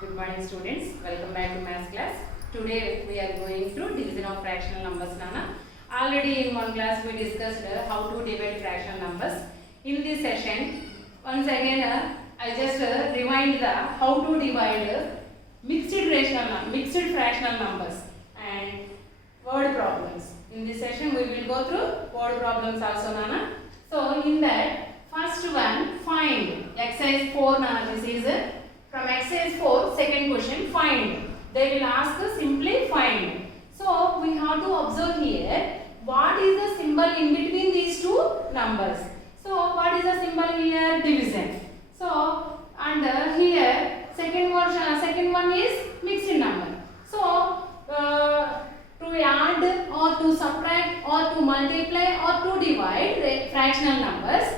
Good morning students, welcome back to maths class. Today we are going through division of fractional numbers. Nana. Already in one class we discussed how to divide fractional numbers. In this session, once again I just rewind the how to divide mixed fractional numbers and word problems. In this session we will go through word problems also, Nana. So in that first one, find exercise 4. Nana, this is from exercise 4, second question, find. They will ask simply find. So we have to observe here what is the symbol in between these two numbers. So what is the symbol here? Division. So and here second one is mixed number. So to add or to subtract or to multiply or to divide fractional numbers,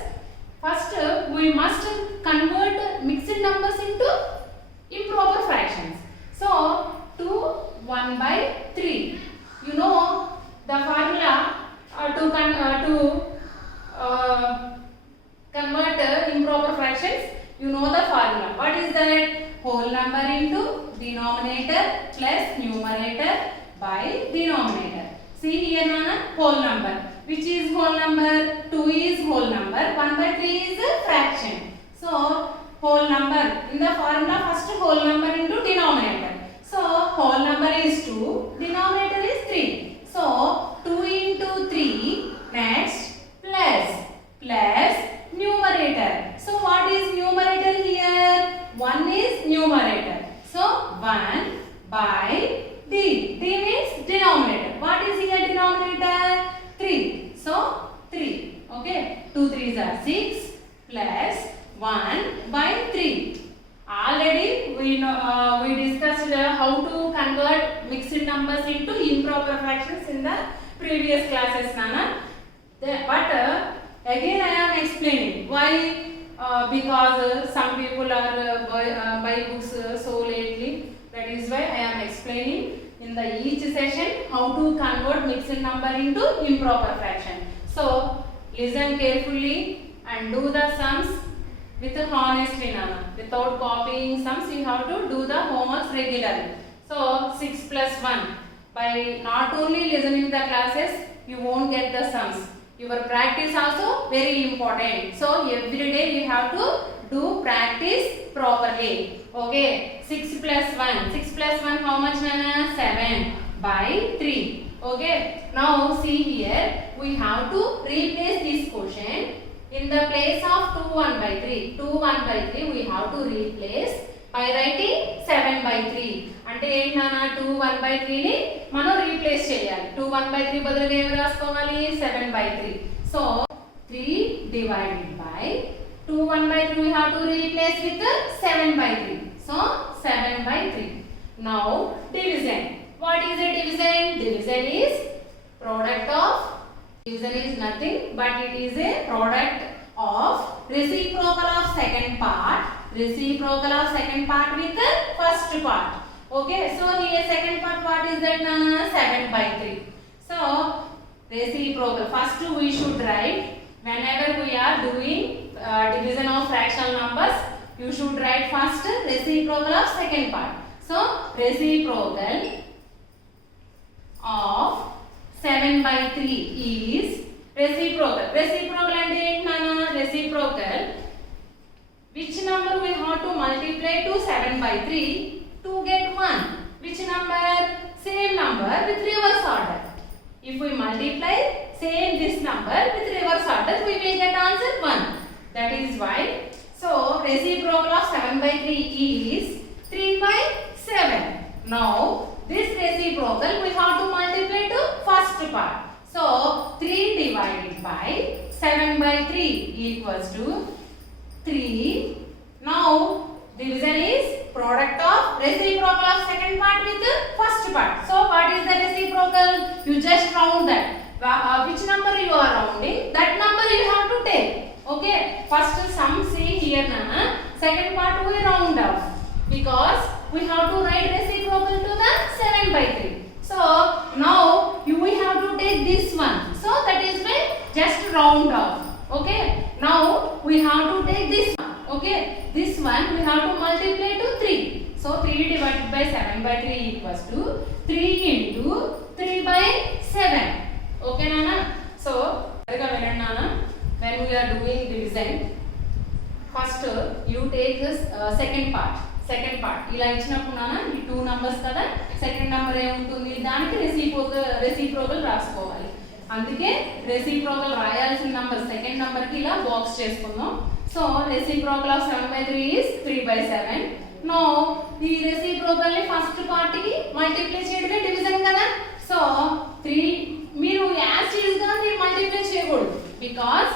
first we must convert mixed numbers into improper fractions. So 2 1 by 3. You know the formula to convert improper fractions. You know the formula. What is that? Whole number into denominator plus numerator by denominator. See here, Nana, whole number. Which is whole number? 2 is whole number. 1 by 3 is a fraction. So whole number in the formula, first whole number into denominator. So whole number is 2, denominator is 3. So 2 into 3 next plus numerator. So what is numerator here? 1 is numerator. So 1 by d. D means denominator. What is here denominator? 3. So 3. Okay. 2 3s are 6 plus 1 by 3. Already we discussed how to convert mixed numbers into improper fractions in the previous classes, Nana. But again I am explaining why. Because some people are buy books so lately. That is why I am explaining in the each session how to convert mixed number into improper fraction. So listen carefully and do the sums with honestly, Nana. Without copying sums, you have to do the homeworks regularly. So 6 plus 1. By not only listening the classes, you won't get the sums. Your practice also very important. So every day you have to do practice properly. Okay. 6 plus 1. 6 plus 1 how much, Nana? 7 by 3. Okay. Now see here. We have to replace this quotient. In the place of 2 1 by 3. 2 1 by 3 we have to replace by writing 7 by 3. అంటే ఏంటి నాన్న 2 1 by 3 ని మనం రీప్లేస్ చేయాలి. 2 1 by 3 బదులుగా ఏం రాసుకోవాలి? 7 by 3. So 3 divided by 2 1 by 3 we have to replace with 7 by 3. So 7 by 3. Now division. What is a division? Division is product of. Division is nothing but it is a product of reciprocal of second part with the first part. Okay, so here second part what is that, Nana? 7 by 3. So reciprocal. First we should write whenever we are doing division of fractional numbers. You should write first reciprocal of second part. So reciprocal of 7 by 3 is reciprocal. Reciprocal and Nana, reciprocal. Which number we have to multiply to 7 by 3 to get 1? Which number? Same number with reverse order. If we multiply same this number with reverse order, we will get answer 1. That is why. So reciprocal of 7 by 3 is 3 by 7. Now this reciprocal we have to multiply to first part. So 3 divided by 7 by 3 equals to 3. Now division is product of reciprocal of second part with the first part. So what is the reciprocal? You just round that. Which number you are rounding, that number you have to take. Okay. First sum, see here, Nana. Second part we round off because we have to write reciprocal to the 7 by 3. So now we have to take this one. So that is why just round off. Okay. Now we have to take this one. Okay. This one we have to multiply to 3. So 3 divided by 7 by 3 equals to 3 into 3 by 7. Okay Nana? So when we are doing division, first you take this second part ఇలా ఇచ్చినప్పుడు నాన్న ఈ 2 నంబర్స్ కదా second number ఏముంటుంది దానికి reciprocal రాసుకోవాలి అందుకే reciprocal రాయాల్సిన నంబర్ సెకండ్ నంబర్ కి ఇలా బాక్స్ చేసుకుందాం so reciprocal of 7/3 is 3/7 no ఈ రెసిప్రోకల్ ని ఫస్ట్ పార్ట్ కి మల్టిప్లై చేయడమే డివిజన్ కదా సో 3 మీరు యాజ్ ఈజ్ గా మీరు మల్టిప్లై చేయకూడదు because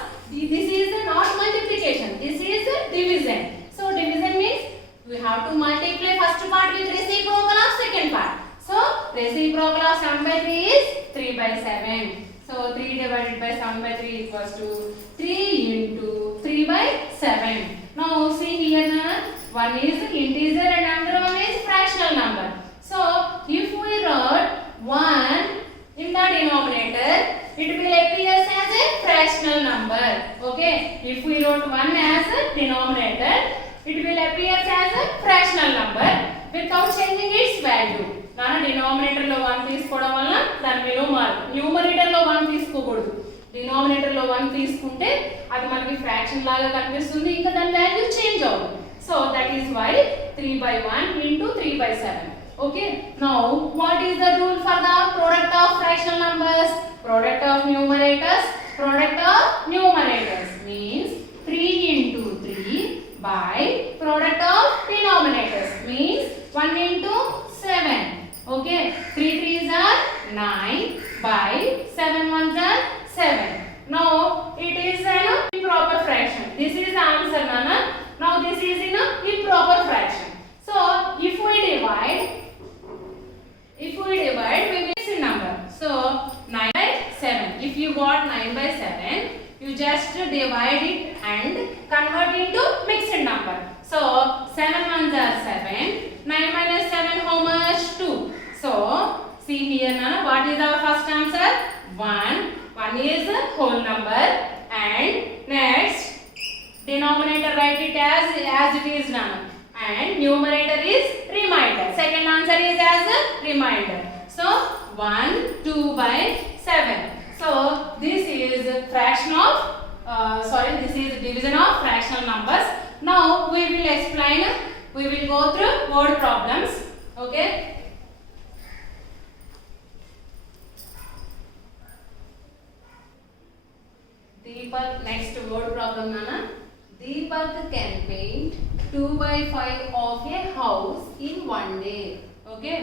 this is not multiplication, this is division. So division means we have to multiply first part with reciprocal of second part. So reciprocal of 7/3 is 3/7. So 3 divided by 7/3 equals to 3 into 3/7. Now see here na one is integer and another one is fractional number. So if we write 1 in the denominator, it will appear as a fractional number. Okay, if we wrote 1 as a denominator, it will appear as a fractional number without changing its value. Nana denominator lo 1 తీసుకోవడం వల్ల దాని విలువ మారు న్యూమరేటర్ లో 1 తీసుకోకూడదు డినామినేటర్ లో 1 తీసుకుంటే అది మనకి ఫ్రాక్షన్ లాగా కనిపిస్తుంది ఇంకా దాని వాల్యూ చేంజ్ అవుతుంది so that is why 3/1 into 3/7. Okay, now what is the rule for the product of fractional numbers? Product of numerators means 3 into 3 by product of denominators means 1 into 7. Okay, 3 3s are 9 by 7 1s are 7. Now it is an improper fraction. This is the answer Nana. Now this is in a improper fraction. So if we divide we mix in number. So 9/7. If you got 9/7, you just divide it and convert into mixed number. So 7 1s are 7. 9 minus 7 how much? 2. So see here Nana, what is our first answer? 1. 1 is a whole number and next denominator write it as it is Nana. And numerator is remainder. Second answer is as a remainder. So 1 2/7. So this is fraction of this is division of fractional numbers. Now we will explain. We will go through word problems. Okay. Deepak, next word problem Nana. Deepak can paint 2/5 of a house in one day. Okay,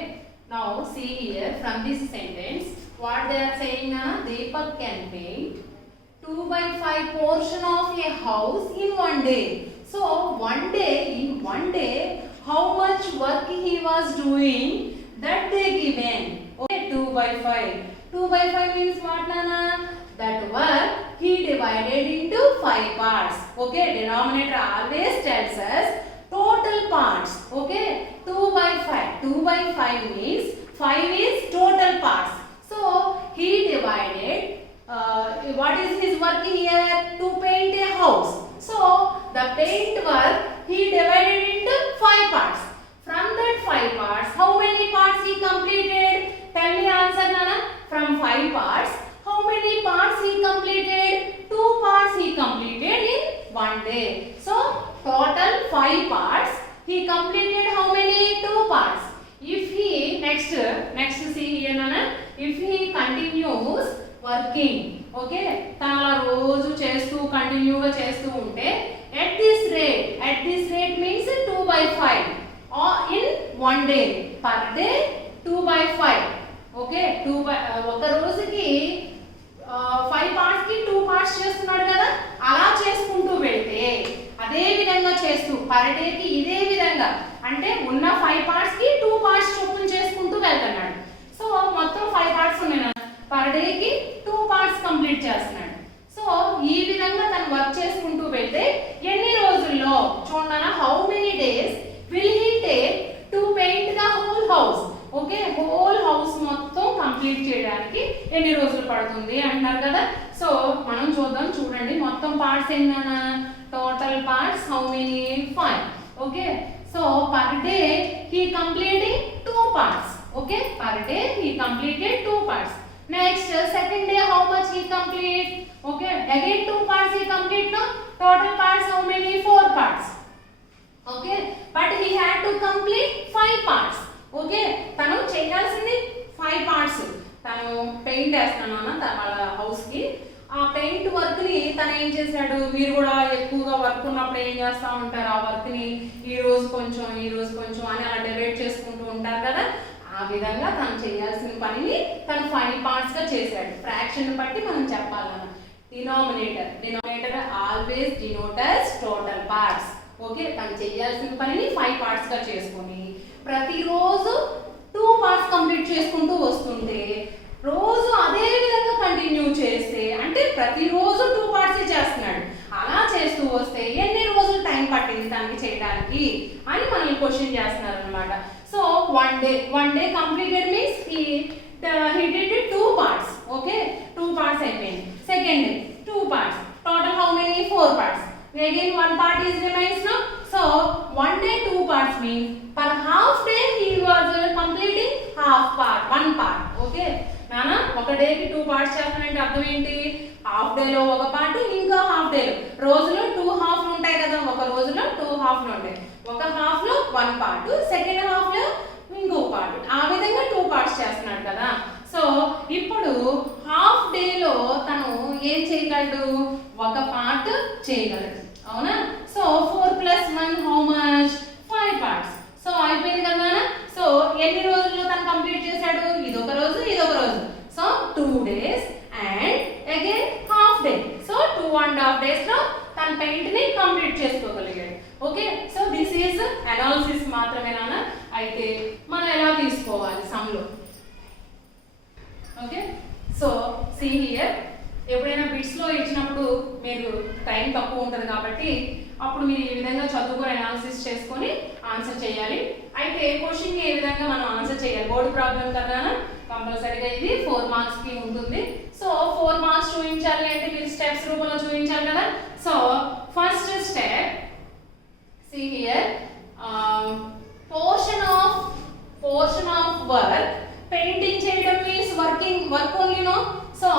now see here from this sentence what they are saying Nana, Deepak can paint 2/5 portion of a house in one day. So in one day how much work he was doing that they given. Okay, 2/5 means what Nana? That work he divided into 5 parts. Okay, denominator always tells us total parts. Okay, 2/5 means 5 is total parts. So he divided what is his work here? To paint a house. So the paint work he divided into 5 parts. From that 5 parts how many parts he completed? Tell me answer Nana. From 5 parts how many parts he completed? 2 parts he completed in one day. So total 5 parts he completed how many? 2 parts. If he next see here Nana, if he continues working, okay, tana roju chestu continue ga chestu unte at this rate means 2/5 or in one day per day 2/5. Okay, ఒక రోజుకి 5 parts కి 2 parts చేస్తున్నాడు కదా అలా చేసుకుంటూ వెళ్తే అదే విధంగా చేస్తూ పర్ డే కి ఇదే విధంగా అంటే ఉన్న 5 parts కి 2 parts చొప్పున చేసుకుంటూ వెళ్తున్నాడు సో మొత్తం 5 parts ఉన్నాయి పర్ డే కి 2 parts కంప్లీట్ చేస్తున్నాడు సో ఈ విధంగా తను వర్క్ చేసుకుంటూ వెళ్తే ఎన్ని రోజుల్లో చూడనా how many days will he take to paint the whole house okay whole house మొత్తం కంప్లీట్ చేయడానికి ఎన్ని రోజులు పడుతుంది అంటారు కదా సో మనం చూడండి మొత్తం పార్ట్స్ ఎన్ననా total parts how many 5 okay So per day he completing 2 parts. Okay, per day he completed 2 parts. Next second day how much he complete? Okay, again 2 parts he complete. No, total parts how many? 4 parts. Okay, but he had to complete 5 parts. Okay, తను చేయాల్సింది 5 parts. తను పెయింట్ వేస్తాను అన్న వాళ్ళ హౌస్ కి. ఆ paint work ని తను ఏం చేశాడు? మీరు కూడా ఎక్కువగా వర్క్ ఉన్నప్పుడు ఏం చేస్తూ ఉంటారు? ఆ వర్క్ ని ఈ రోజు కొంచెం అని అలా డివైడ్ చేసుకుంటూ ఉంటారు కదా. ఆ విధంగా తను చేయాల్సిన పనిని తను 5 పార్ట్స్ గా చేశాడు. ఫ్రాక్షన్ బట్టి మనం చెప్పాలన్న. Denominator always denotes total parts. Okay, తను చేయాల్సిన పనిని 5 పార్ట్స్ గా చేసుకొని ప్రతిరోజు 2 పార్ట్స్ కంప్లీట్ చేసుకుంటూ వస్తుంటే రోజు అదే విధంగా కంటిన్యూ చేస్తే అంటే ప్రతిరోజు 2 పార్ట్స్ చేస్తున్నాడు. అలా చేస్తూ వస్తే ఎన్ని రోజులు టైం పట్టింది తనకి చేయడానికి అని మనల్ని క్వశ్చన్ చేస్తున్నారు అనమాట. So one day completed means he did 2 parts. Okay, 2 parts అయిపోయింది. Second day 2 parts. Total how many? 4 parts. Again 1 part is remains now. So one day 2 parts means per half day he was completing half part, 1 part. Okay, నానా ఒక డేకి 2 పార్ట్స్ చేస్తానంటే అర్థం ఏంటి? Half day లో ఒక పార్ట్, ఇంకా హాఫ్ డే లో. రోజులో 2 హాఫ్లు ఉంటాయి కదా, ఒక రోజులో 2 హాఫ్లు ఉంటాయి. ఒక హాఫ్ లో 1 పార్ట్, సెకండ్ హాఫ్ లో ఇంకో పార్ట్. ఆ విధంగా 2 పార్ట్స్ చేస్తున్నాడు కదా. సో ఇప్పుడు హాఫ్ డే లో తను ఏం చేయగలడు? ఒక పార్ట్ చేయగలడు. అవునా? సో 4 + 1 హౌ మచ్? 5 పార్ట్స్. సో అయిపోయింది కదా. సో ఎన్ని రోజుల్లో తను కంప్లీట్ చేశాడు? ఇదొక రోజు, ఇదొక రోజు. So 2 days and again half day. So 2.5 days లో తన పెయింట్ ని కంప్లీట్ చేసుకోగలిగాడు. Okay, so this is analysis మాత్రమేనా? అయితే మనం ఎలా తీసుకోవాలి సమ్ లో? Okay, so see here. ఎప్పుడైనా బిట్స్ లో ఇచ్చినప్పుడు మీరు టైం తక్కువ ఉంటుంది కాబట్టి అప్పుడు మీరు ఈ విధంగా చదువుకొని అనాలిసిస్ చేసుకొని ఆన్సర్ చేయాలి. అయితే క్వశ్చన్ కి ఏ విధంగా మనం ఆన్సర్ చేయాలి? బోర్డు ప్రాబ్లం కదా, కంపల్సరీగా ఇది 4 మార్క్స్ కి ఉంటుంది. సో 4 మార్క్స్ చూపించాలి అంటే మీరు స్టెప్స్ రూపంలో చూపించాలి కదా. So first step, see here, portion of work. Painting చేయడం means work only, no. So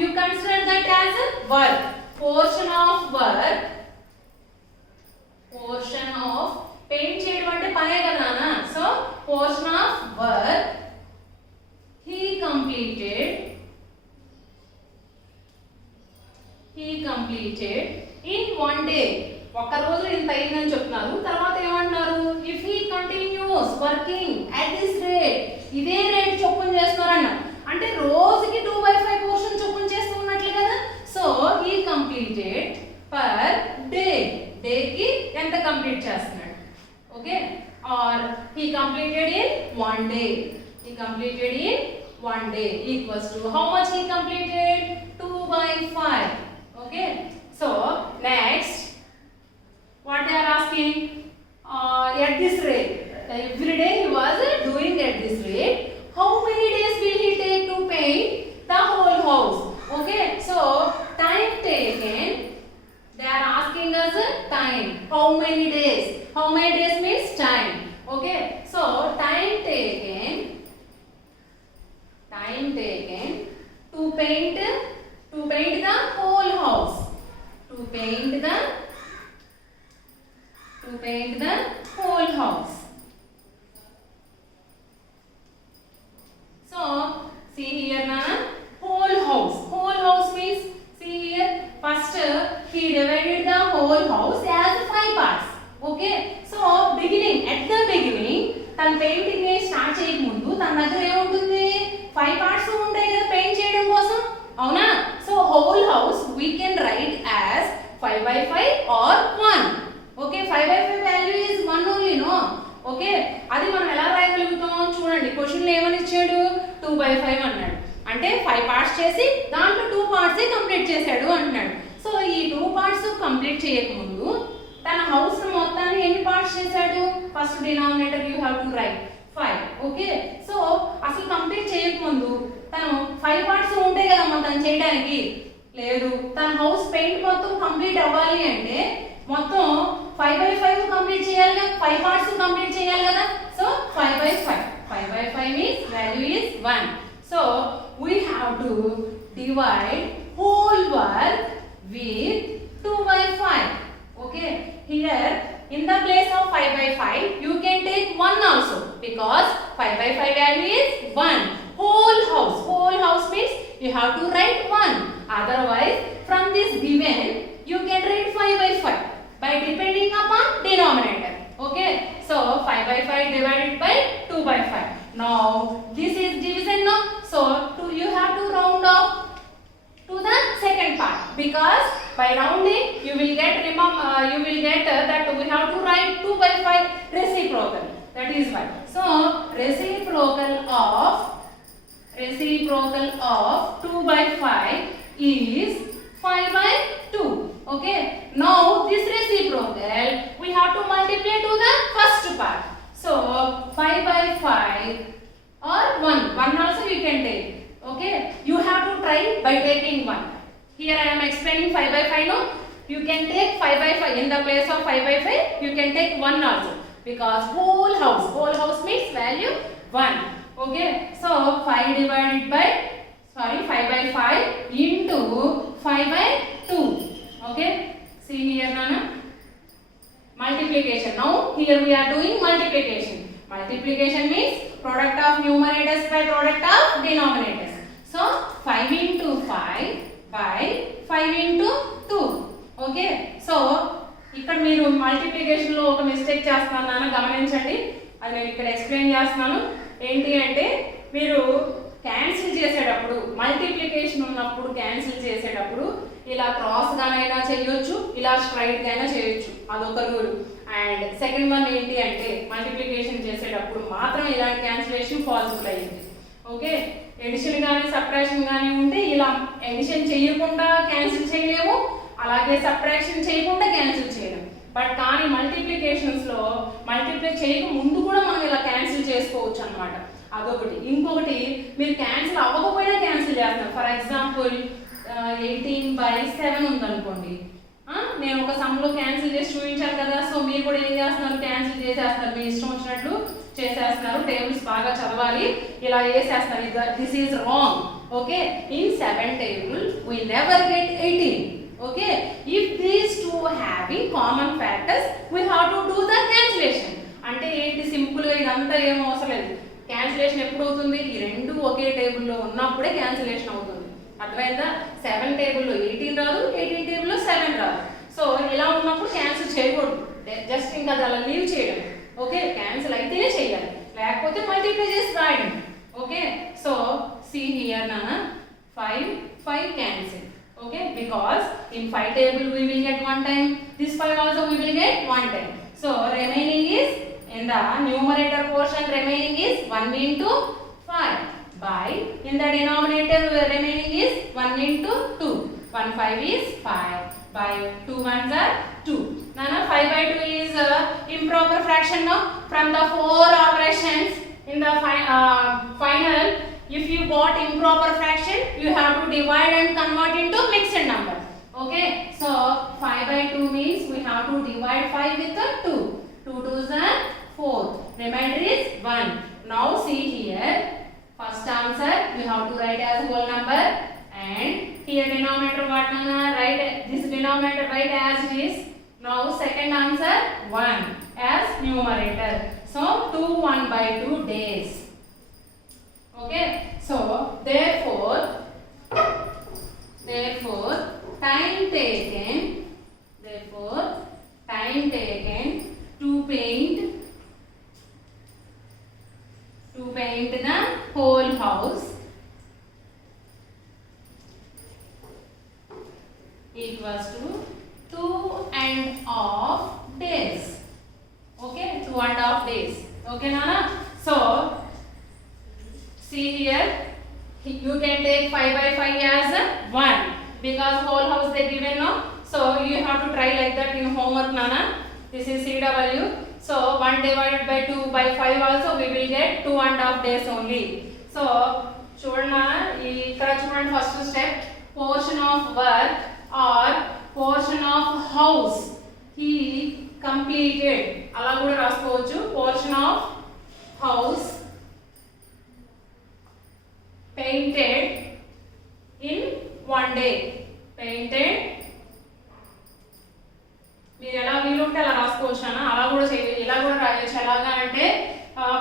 you consider that as a work. Portion of paint చేయడం అంటే పనే కదా నా. So portion of work he completed in 1 day. ఒక రోజు ఇంత అయిందని చెప్తున్నారు. తర్వాత ఏమంటున్నారు? if he continues working at this rate, ఇదే రేట్ చొప్పున చేస్తున్నారన్న. అంటే రోజుకి 2/5 పోర్షన్ చొప్పున చేస్తూ ఉన్నట్లే కదా. So he completed per day. డేకి ఎంత కంప్లీట్ చేస్తున్నాడు? Okay, or he completed in 1 day. He completed in 1 day equals to how much he completed? 2/5. Okay, so next what they are asking? At this rate, every day he was doing at this rate. How many days will he take to paint the whole house? Okay, so time taken, they are asking us time. How many days? How many days means time. Okay, so time taken to paint the whole house. To paint the whole house. So see here na, whole house means, see here, first he divided the whole house as 5 parts. Okay, so at the beginning tan painting ni start చేయక ముందు తన దగ్గర ఏముంటుంది? 5 parts ఉంటాయి కదా పెయింట్ చేయడం కోసం, అవునా? So whole house we can write as 5/5 or 1. Okay, 5/5 value is 1 only, no? Okay, అది మనం ఎలా రాయగలుగుతాం? చూడండి, క్వశ్చన్లో ఏమని ఇచ్చాడు? 2/5 అన్నాడు. అంటే 5 పార్ట్స్ చేసి దాంట్లో 2 పార్ట్సే కంప్లీట్ చేశాడు అంటున్నాడు. సో ఈ 2 పార్ట్స్ కంప్లీట్ చేయకముందు తన హౌస్ మొత్తాన్ని ఎన్ని పార్ట్స్ చేశాడు? First denominator you have to right 5. Okay, so అసలు కంప్లీట్ చేయకముందు తను 5 పార్ట్స్ ఉంటాయి కదమ్మా తను చేయడానికి. లేదు, తన హౌస్ పెయింట్ మొత్తం కంప్లీట్ అవ్వాలి అంటే మొత్తం 5 by 5 కంప్లీట్ చేయాలి కదా, 5 parts కంప్లీట్ చేయాలి కదా. సో 5 by 5, 5 by 5 means value is 1. So we have to divide whole work with 2 by 5. Okay, here in the place of 5 by 5 you can take 1 also, because 5 by 5 value is 1. Whole house means you have to write 1. Otherwise from this given you can write 5 by 5 by depending upon denominator. Okay, so 5 by 5 divided by 2 by 5. Now this is division now, so you have to round off to the second part, because by rounding you will get that we have to write 2 by 5 reciprocal. That is why. So reciprocal of 2 by 5 is 5 by 2. Okay, now this reciprocal we have to multiply to the first part. So 5 by 5 or 1 also you can take. Okay, you have to try by taking 1. Here I am explaining 5 by 5 no, you can take 5 by 5 in the place of 5 by 5 you can take 1 also, because whole house means value 1. Okay, so 5 by 5 into 5 by 2. Okay, see here Nana, multiplication. Now here we are doing multiplication. Multiplication means product of numerators by product of denominators. So 5 into 5 by 5 into 2. Okay, so ఇక్కడ మీరు మల్టిప్లికేషన్ లో ఒక మిస్టేక్ చేస్తున్నాను గమనించండి, అది నేను ఇక్కడ ఎక్స్ప్లెయిన్ చేస్తున్నాను. ఏంటి అంటే మీరు క్యాన్సిల్ చేసేటప్పుడు, మల్టిప్లికేషన్ ఉన్నప్పుడు క్యాన్సిల్ చేసేటప్పుడు ఇలా క్రాస్ గానైనా చేయొచ్చు, ఇలా స్ట్రైట్ గానైనా చేయొచ్చు, అదొక రూల్. అండ్ సెకండ్ వన్ ఏంటి అంటే మల్టిప్లికేషన్ చేసేటప్పుడు మాత్రం ఇలాంటి క్యాన్సిలేషన్ పాసిబుల్ అయ్యింది. ఓకే, ఎడిషన్ కానీ సబ్ట్రాక్షన్ కానీ ఉంటే ఇలా ఎడిషన్ చేయకుండా క్యాన్సిల్ చేయలేము, అలాగే సబ్ట్రాక్షన్ చేయకుండా క్యాన్సిల్ చేయలేము. బట్ కానీ మల్టిప్లికేషన్స్లో మల్టిప్లై చేయక ముందు కూడా మనం ఇలా క్యాన్సిల్ చేసుకోవచ్చు అన్నమాట, అదొకటి. ఇంకొకటి, మీరు క్యాన్సిల్ అవ్వకపోయినా క్యాన్సిల్ చేస్తున్నారు. ఫర్ ఎగ్జాంపుల్ 18/7 ఉందనుకోండి, నేను ఒక సమ్లో క్యాన్సిల్ చేసి చూపించాను కదా, సో మీరు కూడా ఏం చేస్తున్నారు, క్యాన్సిల్ చేసేస్తున్నారు, మీ ఇష్టం వచ్చినట్లు చేసేస్తున్నారు. టేబుల్స్ బాగా చదవాలి, ఇలా వేసేస్తున్నారు. This is wrong. Okay, in 7 table we never get 18. Okay, if these two having common factors we have to do the cancellation. అంటే ఏంటి, సింపుల్ గా ఇదంతా ఏం అవసరం లేదు. క్యాన్సిలేషన్ ఎప్పుడు అవుతుంది, ఈ రెండు ఒకే టేబుల్లో ఉన్నప్పుడే క్యాన్సిలేషన్ అవుతుంది. అర్థమైందా? 7 టేబుల్లో 18 రాదు, 18 టేబుల్లో 7 రాదు. సో ఇలా ఉన్నప్పుడు క్యాన్సిల్ చేయకూడదు, జస్ట్ ఇంకా అలా లీవ్ చేయడం. ఓకే, క్యాన్సిల్ అయితేనే చేయాలి, లేకపోతే మల్టిప్లై చేసి రాయడం. ఓకే, సో సీ హియర్ నాన్న, 5 cancel. Okay, because in 5 table we will get 1 time, this 5 also we will get 1 time. So remaining is, in the numerator portion remaining is 1 into 5 by, in the denominator remaining is 1 into 2. 1 5 is 5 by 2 1s are 2. Nana, 5 by 2 is improper fraction now. From the 4 operations in the final, if you got improper fraction you have to divide and convert into mixed number. Okay, so 5 by 2 means we have to divide 5 with 2. 2 2s are 4, remainder is 1. Now see here, first answer we have to write as whole number, and here denominator what Nana, write this denominator write as it is. Now second answer 1 as numerator. So 2 1 by 2 days. Okay, so therefore time taken to paint the whole house equals to 2.5 days. Okay, 2.5 days. Okay Nana, so see here, you can take 5 by 5 as 1, because whole house they given now. So you have to try like that in homework Nana. This is CW. So 1 divided by 2 by 5 also we will get 2.5 days only. So చూడండి, ఇక్కడ చూడండి, first step portion of work or portion of house. he completed అలా కూడా రాసుకోవచ్చు portion of house painted in one day painted మీరు ఎలా వీలుంటే అలా రాసుకోవచ్చు అన్న అలా కూడా ఇలా కూడా రాయొచ్చు ఎలాగా అంటే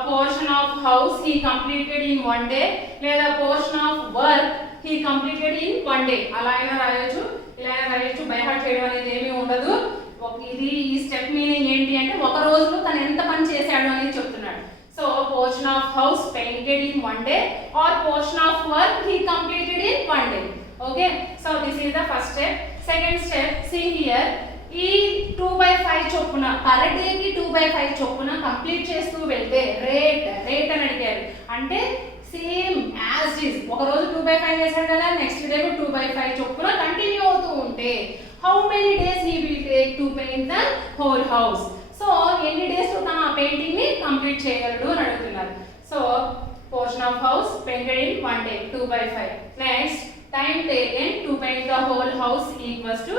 portion of house he completed in one day లేదా portion of work he completed in one day అలా అయినా రాయొచ్చు ఇలా అయినా రాయొచ్చు బై హార్ట్ చేయడం అనేది ఏమీ ఉండదు ఇది ఈ స్టెప్ మీనింగ్ ఏంటి అంటే ఒక రోజులో తను ఎంత పని చేశాడు అనేది చెప్తున్నాడు so portion of house painted in one day or portion of work he completed in one day okay so this is the first step second step see here ఈ 2/5 చొప్పున పర్ డే కి 2/5 చొప్పున కంప్లీట్ చేస్తూ వెళ్తే రేట్ అని అడిగారు అంటే సేమ్ యాజ్ ఇట్ ఇస్ ఒక రోజు 2/5 చేశాడు కదా నెక్స్ట్ డే 2/5 చొప్పున కంటిన్యూ అవుతూ ఉంటే how many days he will take to paint the whole house so ఎన్ని డేస్ లో తన పెయింటింగ్ ని కంప్లీట్ చేయగలడు అని అడుగుతున్నారు so portion of house painted in 1 day 2/5 next time taken to paint the whole house equals to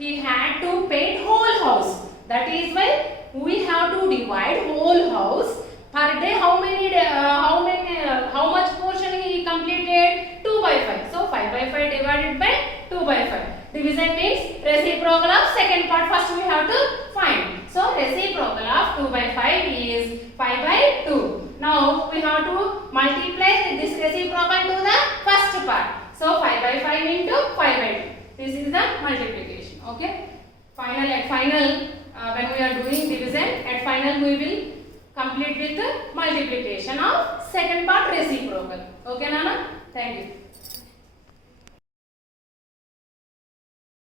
he had to paint whole house that is why we have to divide whole house per day how much portion he completed 2/5 so 5/5 divided by 2/5 division means reciprocal of second part first we have to find so reciprocal of 2/5 is 5/2 now we have to multiply this reciprocal to the first part so 5/5 into 5/2 this is the multiplication okay final when we are doing division at final we will complete with the multiplication of second part reciprocal okay nana thank you